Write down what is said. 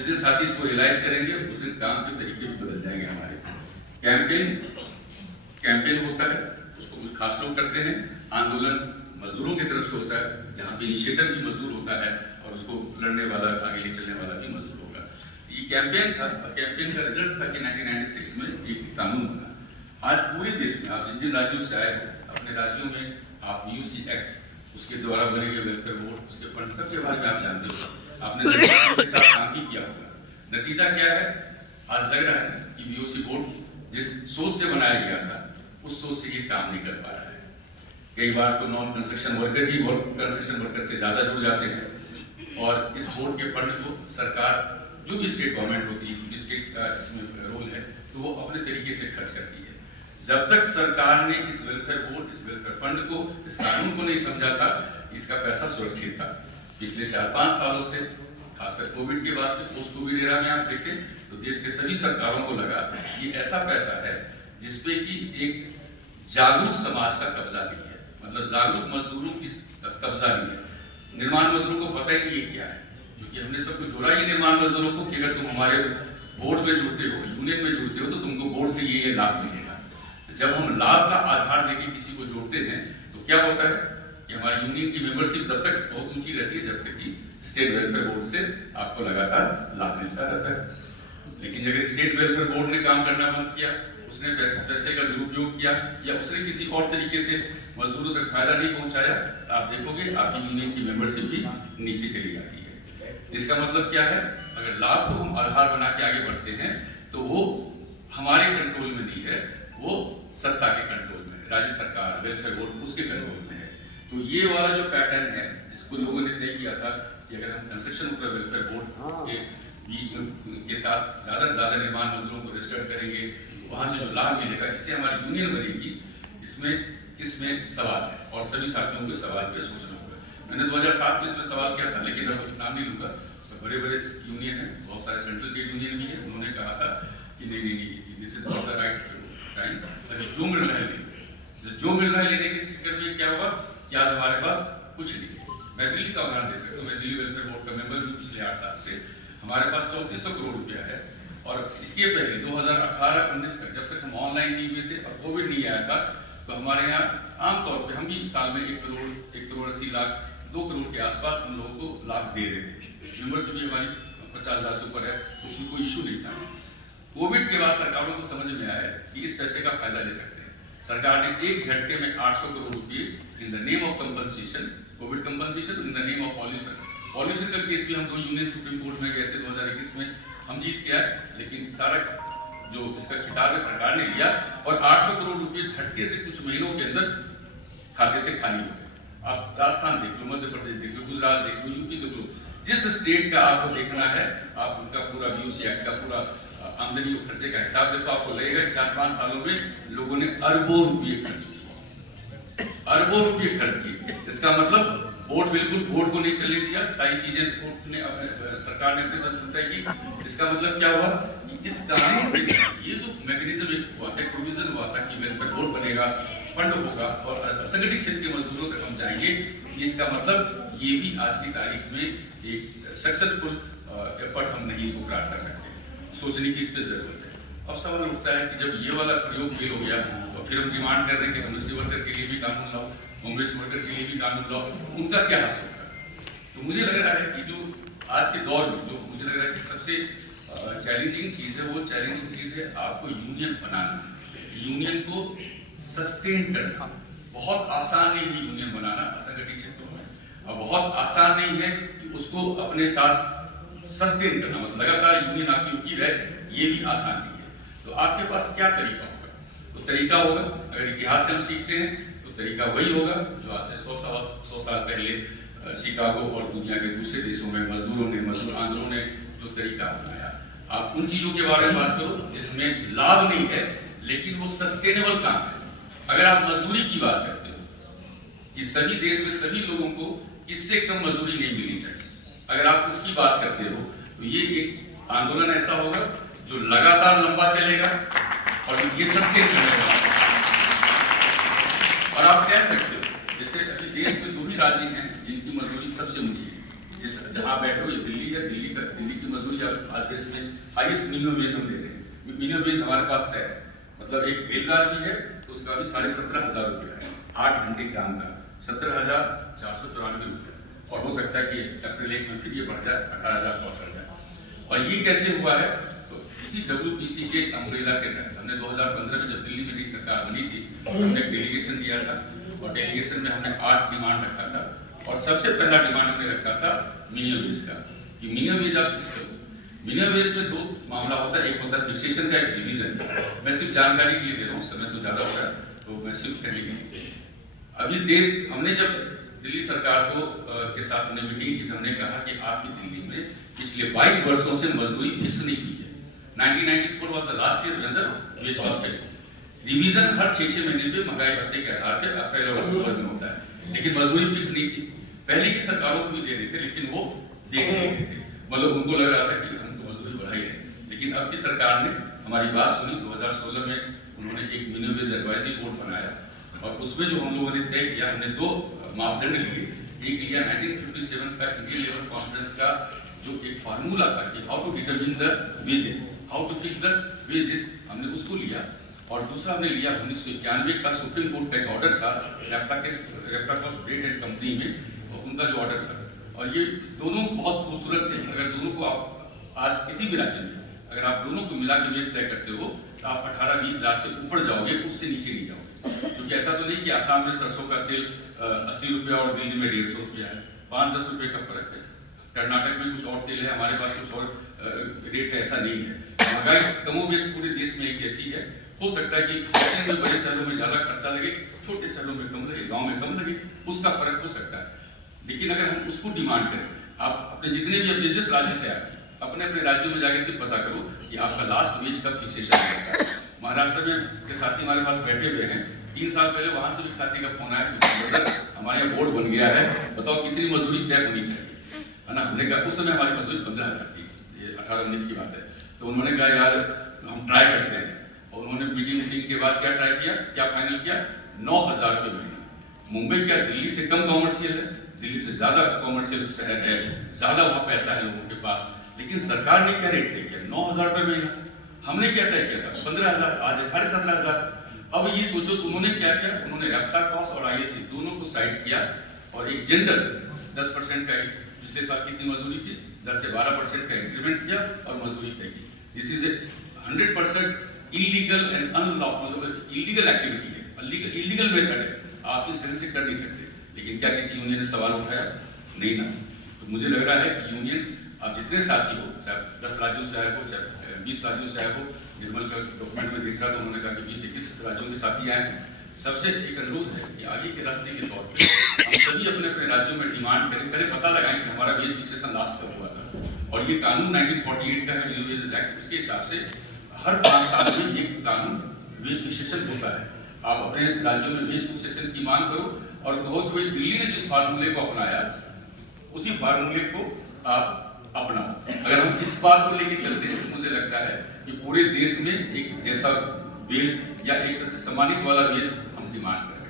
जिस दिन साथी इसको रियलाइज करेंगे उस दिन काम के तरीके भी बदल जाएंगे हमारे। कैंपेन होता है, उसको कुछ खास लोग करते हैं। आंदोलन मजदूरों की तरफ से होता है, जहाँ पे इनिशिएटर भी मजदूर होता है और उसको लड़ने वाला, आगे ले चलने वाला भी मजदूर होगा। ये कैंपेन था, कैंपेन का रिजल्ट था कि 1996 में एक कानून बना। आज पूरे देश में आप जिन जिन राज्यों से आए हो, अपने राज्यों में आप यूसी एक्ट, उसके द्वारा बने हुए वेलफेयर बोर्ड, उसके फंड, सबके बारे में आप जानते हो, आपने के साथ काम भी किया होगा। नतीजा क्या है? आज लग रहा है कि बीओसी बोर्ड जिस सोच से बनाया गया था उस सोच से ये काम नहीं कर पा रहा है। कई बार तो नॉन कंस्ट्रक्शन वर्कर ही कंस्ट्रक्शन वर्कर से ज्यादा जुड़ जाते हैं और इस बोर्ड के फंड को सरकार, जो भी स्टेट गवर्नमेंट होती है, स्टेट का इसमें रोल है, तो वो अपने तरीके से खर्च करती है। जब तक सरकार ने इस वेलफेयर बोर्ड, इस वेलफेयर फंड को, इस कानून को नहीं समझा था, इसका पैसा सुरक्षित था। पिछले 4-5 सालों से, खासकर कोविड के बाद से, पोस्ट कोविड एरा में आप देखें तो देश के सभी सरकारों को लगा ये ऐसा पैसा है जिसपे कि एक जागरूक समाज का कब्जा नहीं है, मतलब जागरूक मजदूरों की कब्जा नहीं है। निर्माण मजदूरों को पता ही नहीं ये क्या है, क्योंकि हमने सबको जोड़ा ये निर्माण मजदूरों को कि अगर तुम हमारे बोर्ड में जुड़ते हो, यूनियन में जुड़ते हो, तो तुमको बोर्ड से ये लाभ मिलेगा। जब हम लाभ का आधार देके किसी को जोड़ते हैं तो क्या होता है कि हमारी यूनियन की मेंबरशिप तब तक बहुत ऊंची रहती है जब तक कि स्टेट वेलफेयर बोर्ड से आपको लगातार लाभ मिलता रहता है। लेकिन अगर स्टेट वेलफेयर बोर्ड ने काम करना बंद किया, उसने पैसे का दुरुपयोग किया या उसने किसी और तरीके से मजदूरों तक फायदा नहीं पहुंचाया, तो आप देखोगे आपकी यूनियन की मेंबरशिप भी नीचे चली जाती है। इसका मतलब क्या है? अगर लाभ को हम आधार बना के आगे बढ़ते हैं तो वो हमारे कंट्रोल में नहीं है, वो सत्ता के कंट्रोल में, राज्य सरकार, वेलफेयर बोर्ड उसके कंट्रोल में है। तो ये वाला जो पैटर्न है जिसको लोगों ने तय किया था कि अगर हम कंस्ट्रक्शन वेलफेयर बोर्ड के बीच के साथ ज्यादा से ज्यादा निर्माण मजदूरों को रजिस्टर करेंगे, वहां से जो लाभ मिलेगा, इससे हमारी यूनियन बनेगी, इसमें सवाल है और सभी साथियों को सवाल पे सोचना होगा। मैंने 2007 में इसमें सवाल किया था, लेकिन मैं नाम नहीं लूंगा, सब बड़े बड़े यूनियन है, बहुत सारे सेंट्रल स्टेट यूनियन भी है, उन्होंने कहा था कि नहीं, this is not the right time. जो मिल रहा है लेंगे, जो मिल रहा है लेने के चक्कर में क्या हुआ कि आज हमारे पास कुछ नहीं है। मैं दिल्ली का उदाहरण दे सकता हूँ, मैं दिल्ली वेलफेयर बोर्ड का मेंबर हूँ पिछले 8 साल से। हमारे पास 3400 करोड़ रुपया है और इसके पहले 2018-19 तक जब तक हम ऑनलाइन नहीं हुए थे और कोविड नहीं आया था, तो हमारे यहाँ आमतौर पे हम भी साल में 1 करोड़ 80 लाख 2 करोड़ के आसपास हम लोगों को लाभ दे रहे थे। मेंबरशिप भी हमारी 50,000 से ऊपर है, उसमें कोई इशू नहीं था। कोविड के बाद सरकारों को समझ में आया कि इस पैसे का फायदा ले सकते हैं। सरकार ने एक झटके में 800 करोड़ रुपये in the name of compensation, Covid compensation, in the name of pollution का केस भी हम 2 यूनियन सुप्रीम कोर्ट में गए थे 2021 में, हम जीत गया, लेकिन सारा जो इसका खिताब है सरकार ने लिया और 800 करोड़ रुपये झटके से कुछ महीनों के अंदर खाते से खाली हो गए। आप राजस्थान देख लो, मध्य प्रदेश देख लो, गुजरात देख लो, यूपी देख लो, जिस स्टेट का आपको देखना है, आप उनका पूरा बीओसी एक्ट का पूरा आमदनी और खर्चे का हिसाब देखो, आपको लगेगा 4-5 सालों में लोगों ने अरबों रुपये खर्च किए, अरबों रुपये खर्च किए। इसका मतलब बोर्ड को नहीं चलने दिया, सारी चीजें बोर्ड ने सरकार ने अपनी तरफ से तय की। इसका मतलब क्या हुआ? इस कानून के ये जो मैकेनिज्म हुआ था, प्रोविजन हुआ था कि वेलफेयर बोर्ड बनेगा, फंड होगा और असंगठित क्षेत्र के मजदूरों तक हम जाएंगे, इसका मतलब ये भी आज की तारीख में एक सक्सेसफुल एफर्ट हम नहीं सुकरार कर सकते। सोचने की इस पे जरूरत है। अब सवाल उठता है कि जब ये वाला प्रयोग फेल हो गया तो फिर हम डिमांड कर रहे हैं कि कम्युनिस्ट वर्कर के लिए भी कानून लाओ, कांग्रेस वर्कर के लिए भी कानून लाओ, उनका क्या हासिल होगा? तो मुझे लग रहा है कि जो आज के दौर में जो मुझे लग रहा है कि सबसे चैलेंजिंग चीज है, वो चैलेंजिंग चीज है आपको यूनियन बनाना, यूनियन को सस्टेन करना। बहुत आसान नहीं है यूनियन बनाना असंगठित क्षेत्रों में, और बहुत आसान नहीं है कि उसको अपने साथ सस्टेन करना, मतलब लगातार यूनियन आपकी उनकी रहे, ये भी आसान नहीं है। तो आपके पास क्या तरीका होगा? तो तरीका होगा, अगर इतिहास से हम सीखते हैं तो तरीका वही होगा जो आज से 100 साल पहले शिकागो और दुनिया के दूसरे देशों में मजदूर आंदोलनों ने जो तरीका अपनाया। आप उन चीजों के बारे में बात करो जिसमें लाभ नहीं है लेकिन वो सस्टेनेबल काम है। अगर आप मजदूरी की बात करते हो कि सभी देश में सभी लोगों को इससे कम मजदूरी नहीं मिलनी चाहिए, अगर आप उसकी बात करते हो तो ये एक आंदोलन ऐसा होगा जो लगातार लंबा चलेगा और ये सस्टेन करने वाला। और आप कह सकते हो जैसे अभी देश में 2 ही राज्य हैं जिनकी मजदूरी सबसे ऊंची है, जिस जहाँ बैठे हो, ये दिल्ली है, दिल्ली की मजदूरी आज देश में हाईएस्ट मिनिमम वेज हम दे रहे हैं। मिनिमम वेज हमारे पास तय है, मतलब एक बेलदार भी है तो उसका भी 17,500 रुपया है, 8 घंटे काम का 17,494 रुपया, और हो सकता है कि अप्रैल 1 में फिर ये बढ़ जाए 18,000 पहुंच जाए। और ये कैसे हुआ है, तो इसी WPC के अम्ब्रेला के तहत हमने 2015 में जब दिल्ली में नई सरकार बनी थी, हमने डेलीगेशन दिया था, और डेलीगेशन में हमने 8 डिमांड रखा था, और सबसे पहला डिमांड हमने रखा था मिनिमम वेज का, कि मिनिमम वेज आप फिक्स करो। मिनिमम वेज में 2 मामला होता है, एक होता है फिक्सेशन का, एक रिवीजन। मैं सिर्फ जानकारी के लिए दे रहा हूँ, समय तो ज्यादा हो रहा है तो मैं सिर्फ कहने के लिए। अभी देश हमने जब दिल्ली सरकार को के साथ हमने मीटिंग की तो हमने कहा कि आपकी दिल्ली में पिछले 22 वर्षों से मजदूरी फिक्स नहीं की है। 1994 was the last year when the wage was fixed. Revision हर 6-6 महीने पे महंगाई भत्ते के आधार पे अप्रैल और अक्टूबर में होता है, लेकिन मजदूरी फिक्स नहीं थी। पहले की सरकारों को भी दे रहे थे, लेकिन वो देख नहीं रहे थे, मतलब उनको लग रहा था कि हम तो मजदूरी बढ़ाई रहे। लेकिन अब की सरकार ने हमारी बात सुनी, 2016 में उन्होंने एक मिनिमम वेज एडवाइजरी बोर्ड बनाया, और उसमें जो हम लोगों ने तय किया, हमने 2 मापदंड लिए। एक लिया 1957 का इंडियन लेबर कॉन्फ्रेंस का जो एक फार्मूला था कि how to determine the wages, how to fix the wages, हमने उसको लिया। और दूसरा हमने लिया 1991 का सुप्रीम कोर्ट का एक ऑर्डर था रेप्टा रेट एंड कंपनी में, और उनका जो ऑर्डर था, और ये दोनों बहुत खूबसूरत थे। अगर दोनों को आप आज किसी भी राज्य में अगर आप दोनों को मिला के वेज तय करते हो तो आप 18-20 हजार से ऊपर जाओगे, उससे नीचे नहीं जाओगे। क्योंकि ऐसा तो नहीं कि आसाम में सरसों का तेल 80 रुपया और दिल्ली में 150 रुपया है, 5-10 रुपये का फर्क है। कर्नाटक में कुछ और तेल है, हमारे पास कुछ और रेट है, ऐसा नहीं है। महंगाई कमोबेश पूरे देश में एक जैसी है। हो सकता है कि बड़े शहरों में ज्यादा खर्चा लगे, छोटे शहरों में कम लगे, गाँव में कम लगे, उसका फर्क हो सकता है। लेकिन अगर हम उसको डिमांड करें, आप अपने जितने भी जिस राज्य से आए अपने अपने राज्यों में जाके सिर्फ पता करो कि आपका लास्ट वेज कब फिक्सेशन होता है। महाराष्ट्र में के साथी हमारे पास बैठे हुए हैं, 3 साल पहले वहां से भी साथी का फोन आया कि हमारे यहाँ बोर्ड बन गया है, बताओ कितनी मजदूरी तय होनी चाहिए, है ना। हमने कहा उस समय हमारी मजदूरी 15,000 थी, ये 18-19 की बात है। तो उन्होंने कहा यार हम ट्राई करते हैं, और उन्होंने मीटिंग के बाद क्या ट्राई किया, क्या फाइनल किया, 9,000 रुपये महीने। मुंबई क्या दिल्ली से कम कॉमर्शियल है, दिल्ली से ज्यादा कॉमर्शियल शहर है, ज्यादा वहां पैसा है लोगों के पास, लेकिन सरकार ने क्या रेट तय किया, 9,000 रुपये महीना। हमने क्या तय किया था, 15,000, आज 17,500। अब ये सोचो तो उन्होंने क्या किया, उन्होंने रेप्टा कॉस्ट और ILC दोनों को साइड किया, और एक जनरल 10% का, पिछले साल कितनी मजदूरी की, 10 से 12% का इंक्रीमेंट किया और मजदूरी तय की। This is a 100% illegal and unlawful, मतलब इलीगल एक्टिविटी है, इलीगल मेथड है, आप इस तरह से कर नहीं सकते। लेकिन क्या किसी यूनियन ने सवाल उठाया? नहीं ना। तो मुझे लग रहा है कि यूनियन आप जितने साथी हो, चाहे 10 राज्यों से आए हो, चाहे 20 राज्यों से आए हो, निर्मल का डॉक्यूमेंट में दिख रहा तो उन्होंने कहा कि 20-21 राज्यों के साथी आए हैं। सबसे एक अनुरोध है कि आगे के रास्ते के तौर पे हम सभी अपने अपने राज्यों में डिमांड करें, पहले पता लगाएं कि हमारा वेज फिक्सेशन लास्ट कब हुआ था, और ये कानून 1948 का है, मिनिमम वेज एक्ट, उसके हिसाब से हर 5 साल में एक कानून वेज फिक्सेशन होता है। आप अपने राज्यों में वेज फिक्सेशन की मांग करो, और कहो कि भाई दिल्ली ने जिस फार्मूले को अपनाया उसी फार्मूले को आप अपनाओ। अगर हम इस बात को लेकर चलते हैं तो मुझे लगता है कि पूरे देश में एक जैसा वेज या एक तरह से सम्मानित वाला वेज हम डिमांड कर सकते हैं।